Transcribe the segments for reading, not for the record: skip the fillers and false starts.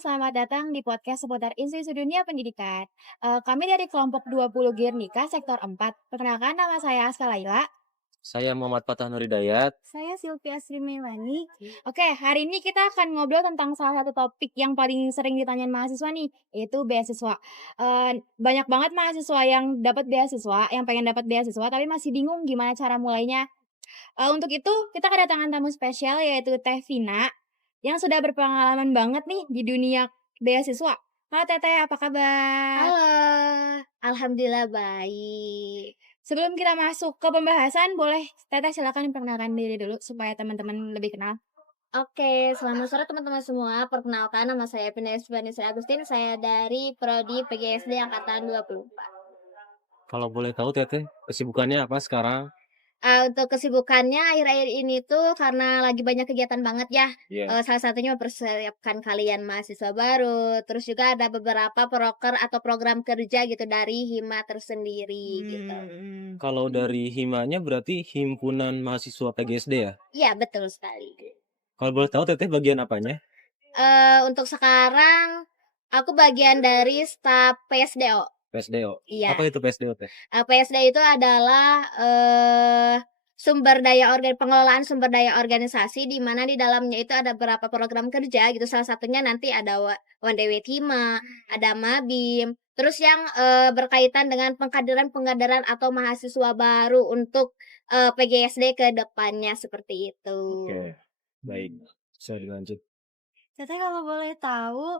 selamat datang di podcast seputar isu-isu dunia pendidikan. Kami dari kelompok 20 Girnika Sektor 4. Perkenalkan, nama saya Aska Laila. Saya Muhammad Fatah Nuridayat. Saya Sylvia Srimelani. Oke, hari ini kita akan ngobrol tentang salah satu topik yang paling sering ditanyain mahasiswa nih, yaitu beasiswa. Banyak banget mahasiswa yang dapat beasiswa, yang pengen dapat beasiswa, tapi masih bingung gimana cara mulainya. Untuk itu, kita kedatangan tamu spesial yaitu Teh Vina, yang sudah berpengalaman banget nih di dunia beasiswa. Halo Teteh, apa kabar? Halo, alhamdulillah baik. Sebelum kita masuk ke pembahasan, boleh Teteh silakan perkenalkan diri dulu supaya teman-teman lebih kenal. Oke, selamat sore teman-teman semua. Perkenalkan nama saya Pina Vanessa Agustin. Saya dari Prodi PGSD angkatan 24. Kalau boleh tahu Teteh, kesibukannya apa sekarang? Untuk kesibukannya akhir-akhir ini tuh karena lagi banyak kegiatan banget ya. Iya. Salah satunya mempersiapkan kalian mahasiswa baru. Terus juga ada beberapa proker atau program kerja gitu dari Hima tersendiri gitu. Kalau dari himanya berarti Himpunan Mahasiswa PGSD ya? Iya, betul sekali. Kalau boleh tahu Teteh bagian apanya? Untuk sekarang aku bagian dari staf PSDO. PSDO. Iya, Apa itu PSDO Teh? PSD itu adalah, pengelolaan sumber daya organisasi di mana di dalamnya itu ada beberapa program kerja gitu, salah satunya nanti ada One Day with Hima, ada Mabim, terus yang, berkaitan dengan pengkaderan-pengkaderan atau mahasiswa baru untuk, PGSD ke depannya, seperti itu. Oke, baik. Bisa dilanjut. Teteh kalau boleh tahu,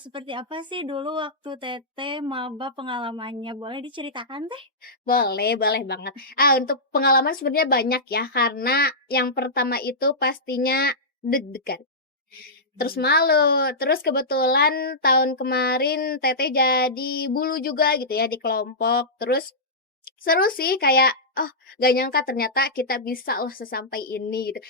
seperti apa sih dulu waktu Teteh maba pengalamannya? Boleh diceritakan Teh? Boleh, boleh banget. Untuk pengalaman sebenarnya banyak ya, karena yang pertama itu pastinya deg-degan, terus malu, terus kebetulan tahun kemarin Teteh jadi bulu juga gitu ya di kelompok, terus seru sih kayak, oh gak nyangka ternyata kita bisa loh sesampai ini gitu.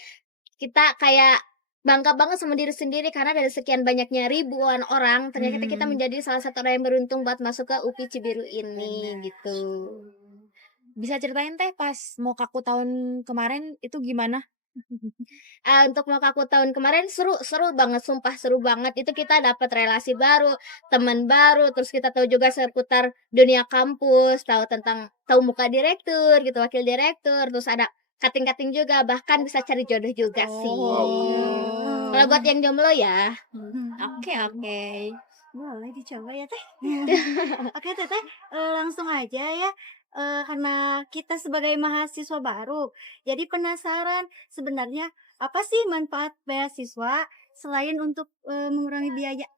Kita kayak bangga banget sama diri sendiri karena dari sekian banyaknya ribuan orang, ternyata kita menjadi salah satu orang yang beruntung buat masuk ke UPI Cibiru ini Benar. gitu. Bisa ceritain Teh pas mau kaku tahun kemarin itu gimana? Untuk Mokaku tahun kemarin seru seru banget, sumpah seru banget. Itu kita dapat relasi baru, teman baru, terus kita tahu juga seputar dunia kampus, tahu muka direktur gitu, wakil direktur, terus ada kating-kating juga, bahkan bisa cari jodoh juga sih. Oh. Kalau buat yang jomblo ya. Oke, oke. Boleh dicoba ya Teh. Oke Teteh, langsung aja ya, karena kita sebagai mahasiswa baru, jadi penasaran sebenarnya apa sih manfaat beasiswa selain untuk, mengurangi biaya?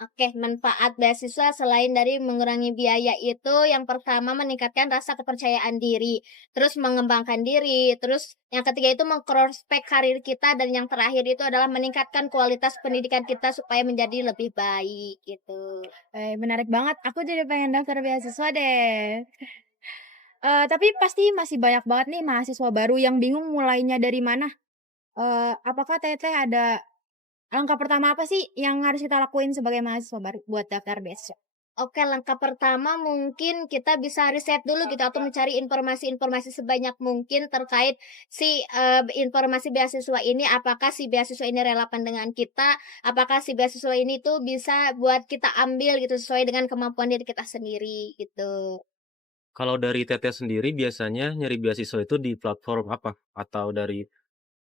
Oke, manfaat beasiswa selain dari mengurangi biaya itu yang pertama meningkatkan rasa kepercayaan diri, terus mengembangkan diri, terus yang ketiga itu mengprospek karir kita, dan yang terakhir itu adalah meningkatkan kualitas pendidikan kita supaya menjadi lebih baik gitu. Menarik banget, aku jadi pengen daftar beasiswa deh. Tapi pasti masih banyak banget nih mahasiswa baru yang bingung mulainya dari mana. Apakah Teteh ada langkah pertama apa sih yang harus kita lakuin sebagai mahasiswa baru buat daftar beasiswa? Oke, langkah pertama mungkin kita bisa riset dulu gitu atau mencari informasi-informasi sebanyak mungkin terkait informasi beasiswa ini, apakah si beasiswa ini relevan dengan kita, apakah si beasiswa ini tuh bisa buat kita ambil gitu sesuai dengan kemampuan diri kita sendiri gitu. Kalau dari Teteh sendiri biasanya nyari beasiswa itu di platform apa? Atau dari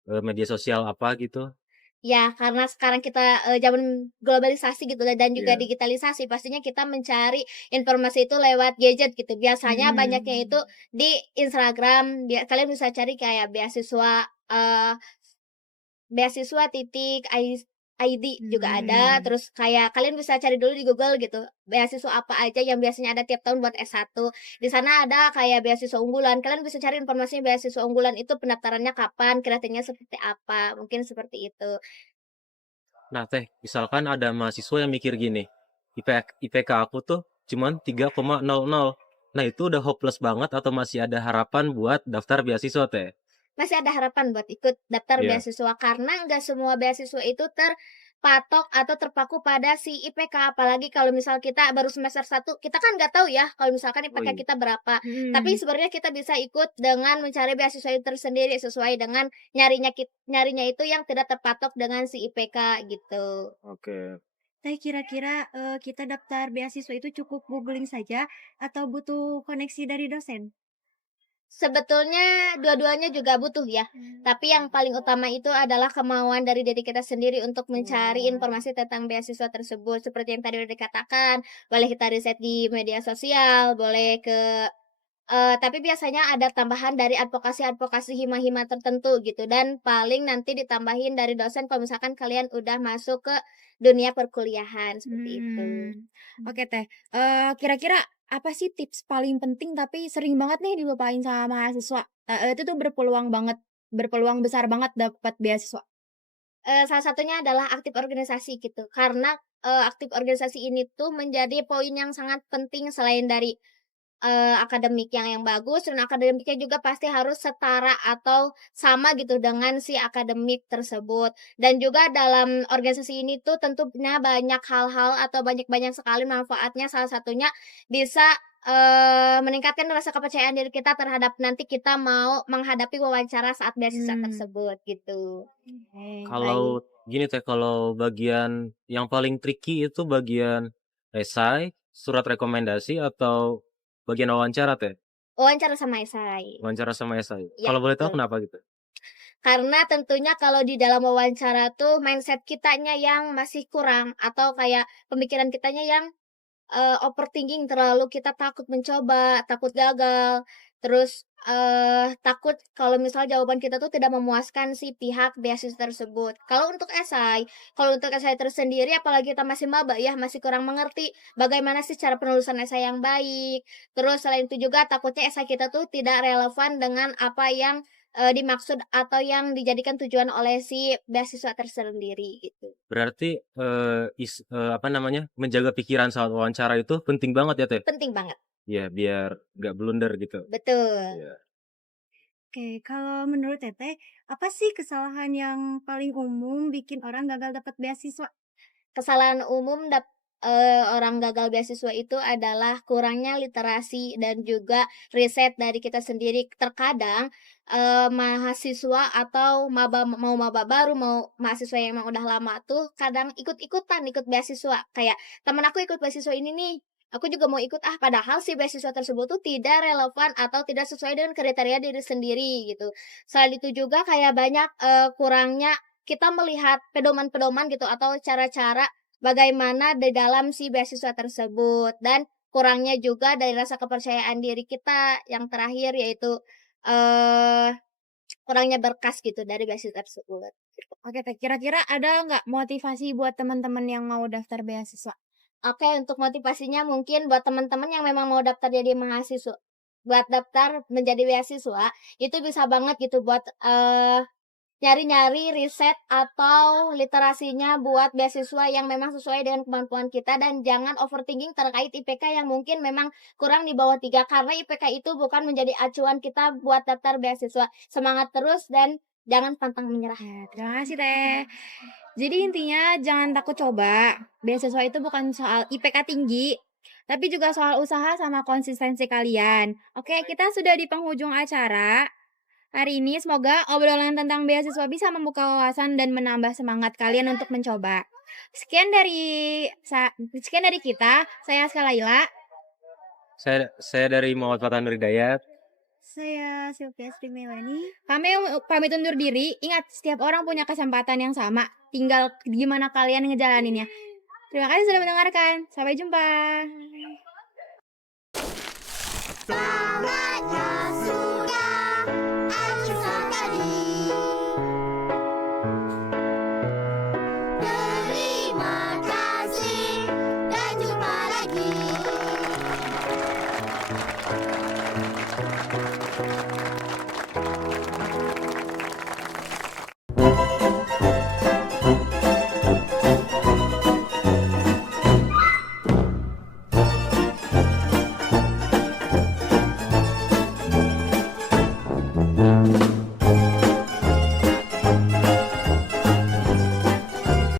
media sosial apa gitu? Ya, karena sekarang kita, zaman globalisasi gitu dan juga Iya. digitalisasi, pastinya kita mencari informasi itu lewat gadget gitu. Biasanya banyaknya itu di Instagram, kalian bisa cari kayak beasiswa titik ID juga ada, terus kayak kalian bisa cari dulu di Google gitu, beasiswa apa aja yang biasanya ada tiap tahun buat S1. Di sana ada kayak beasiswa unggulan, kalian bisa cari informasinya beasiswa unggulan itu pendaftarannya kapan, kriterianya seperti apa, mungkin seperti itu. Nah Teh, misalkan ada mahasiswa yang mikir gini, IPK aku tuh cuman 3,00. Nah itu udah hopeless banget atau masih ada harapan buat daftar beasiswa Teh? Masih ada harapan buat ikut daftar Iya. beasiswa karena nggak semua beasiswa itu terpatok atau terpaku pada si IPK. Apalagi kalau misal kita baru semester 1, kita kan nggak tahu ya kalau misalkan Oh IPK iya. kita berapa. Mhm. Tapi sebenarnya kita bisa ikut dengan mencari beasiswa itu tersendiri sesuai dengan nyarinya itu yang tidak terpatok dengan si IPK gitu. Oke. Teh kira-kira kita daftar beasiswa itu cukup googling saja atau butuh koneksi dari dosen? Sebetulnya dua-duanya juga butuh ya, tapi yang paling utama itu adalah kemauan dari diri kita sendiri untuk mencari informasi tentang beasiswa tersebut. Seperti yang tadi udah dikatakan, boleh kita riset di media sosial, boleh tapi biasanya ada tambahan dari advokasi-advokasi hima-hima tertentu gitu, dan paling nanti ditambahin dari dosen kalau misalkan kalian udah masuk ke dunia perkuliahan, seperti itu. Oke Teh, kira-kira apa sih tips paling penting tapi sering banget nih dilupain sama mahasiswa? Itu tuh berpeluang besar banget dapat beasiswa. Salah satunya adalah aktif organisasi gitu, karena, aktif organisasi ini tuh menjadi poin yang sangat penting selain dari akademik yang bagus, dan akademiknya juga pasti harus setara atau sama gitu dengan si akademik tersebut. Dan juga dalam organisasi ini tuh tentunya banyak hal-hal atau banyak-banyak sekali manfaatnya, salah satunya bisa, meningkatkan rasa kepercayaan diri kita terhadap nanti kita mau menghadapi wawancara saat beasiswa Mmm, tersebut, gitu. Oke, baik. Kalau gini Teh, kalau bagian yang paling tricky itu bagian esai, surat rekomendasi, atau bagian wawancara Teh? Wawancara sama esai. Wawancara sama esai. Iya, Kalau boleh tahu betul. kenapa gitu? Karena tentunya kalau di dalam wawancara tuh mindset kitanya yang masih kurang atau kayak pemikiran kitanya yang, overthinking terlalu, kita takut mencoba, takut gagal, terus, takut kalau misal jawaban kita tuh tidak memuaskan si pihak beasiswa tersebut. Kalau untuk esai tersendiri apalagi kita masih maba ya, masih kurang mengerti bagaimana sih cara penulisan esai yang baik, terus selain itu juga takutnya esai kita tuh tidak relevan dengan apa yang dimaksud atau yang dijadikan tujuan oleh si beasiswa tersendiri gitu. Berarti, apa namanya, menjaga pikiran saat wawancara itu penting banget ya Teh? Penting banget, Iya, biar nggak blunder gitu. betul. Iya. Oke, kalau menurut Teteh, apa sih kesalahan yang paling umum bikin orang gagal dapat beasiswa? Kesalahan umum orang gagal beasiswa itu adalah kurangnya literasi dan juga riset dari kita sendiri. Terkadang, mahasiswa atau maba baru, mau mahasiswa yang emang udah lama tuh kadang ikut-ikutan, ikut beasiswa. Kayak, "Temen aku ikut beasiswa ini nih, aku juga mau ikut ah," padahal si beasiswa tersebut tuh tidak relevan atau tidak sesuai dengan kriteria diri sendiri gitu. Selain itu juga kayak banyak, kurangnya kita melihat pedoman-pedoman gitu atau cara-cara bagaimana di dalam si beasiswa tersebut, dan kurangnya juga dari rasa kepercayaan diri kita yang terakhir yaitu, eee, kurangnya berkas gitu dari beasiswa tersebut. Oke Teh, kira-kira ada nggak motivasi buat teman-teman yang mau daftar beasiswa? Oke, untuk motivasinya mungkin buat teman-teman yang memang mau daftar jadi mahasiswa, buat daftar menjadi beasiswa, itu bisa banget gitu buat, nyari-nyari riset atau literasinya buat beasiswa yang memang sesuai dengan kemampuan kita, dan jangan overthinking terkait IPK yang mungkin memang kurang di bawah 3 karena IPK itu bukan menjadi acuan kita buat daftar beasiswa. Semangat terus dan jangan pantang menyerah. Ya, terima kasih Teh. Jadi intinya jangan takut coba. Beasiswa itu bukan soal IPK tinggi, tapi juga soal usaha sama konsistensi kalian. Oke, kita sudah di penghujung acara. Hari ini semoga obrolan tentang beasiswa bisa membuka wawasan dan menambah semangat kalian untuk mencoba. Sekian dari kita, saya Aska Laila. Saya dari Muhammad Fatan Hidayat. Saya Sylvia Sri Melani. Kami pamit undur diri. Ingat, setiap orang punya kesempatan yang sama. Tinggal gimana kalian ngejalaninnya. Terima kasih sudah mendengarkan. Sampai jumpa. Terima kasih dan jumpa lagi.